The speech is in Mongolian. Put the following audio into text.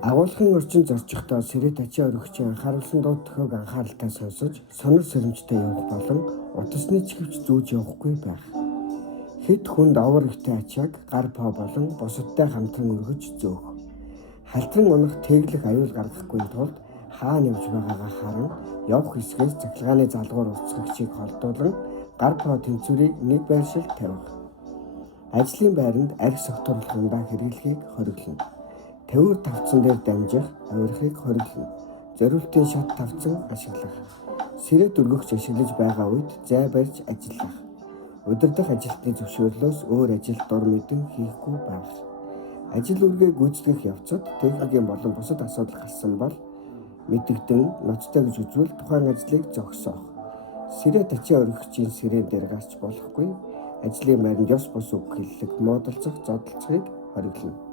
Агуулгын орчин зорчихдоо сэрээ тачаа өргөгчийн анхааруулсан дуу тохиог анхааралтай сонсож, сонир сэрэмжтэй явах болон утасны чихвч зүүж явахгүй байх. Хэд хүнд овор ихтэй ачааг гар поо болон бусадтай хамтран өргөж зөөх. Халтран унах тэглэх аюул гаргахгүй тулд хаана явж байгаагаа харан явах хэсгээс цахилгааны залгуур уцгагчийг холдуулан гар поо тэнцвэрийг нэг байршилд тавих. Ажлын байранд арх согтуурлахындаа хэрэглэхийг хориглоно. Тавиур тавцсан дээр дамжих, авирахыг хориглоно. Зориултын шат тавцан ашиглах. Сэрээ дөргөгч ашиглаж байгаа үед зай барьж ажиллах. Удирдах ажилтны зөвшөөрлөөс өөр ажил дур мэдэн хийхгүй байх. Ажил үргээ гүйцэтгэх явцад техникийн болон бусад асуудал гарсан бол мэдэгдэн ноцтой гэж үзвэл тухайн ажлыг зогсоох. Сэрээ тачаа өргөгчийн сэрээн дээр гарч болохгүй. Ажлын байранд ёс бус үг хэллэг, муудалцах, зодолцохыг хориглоно.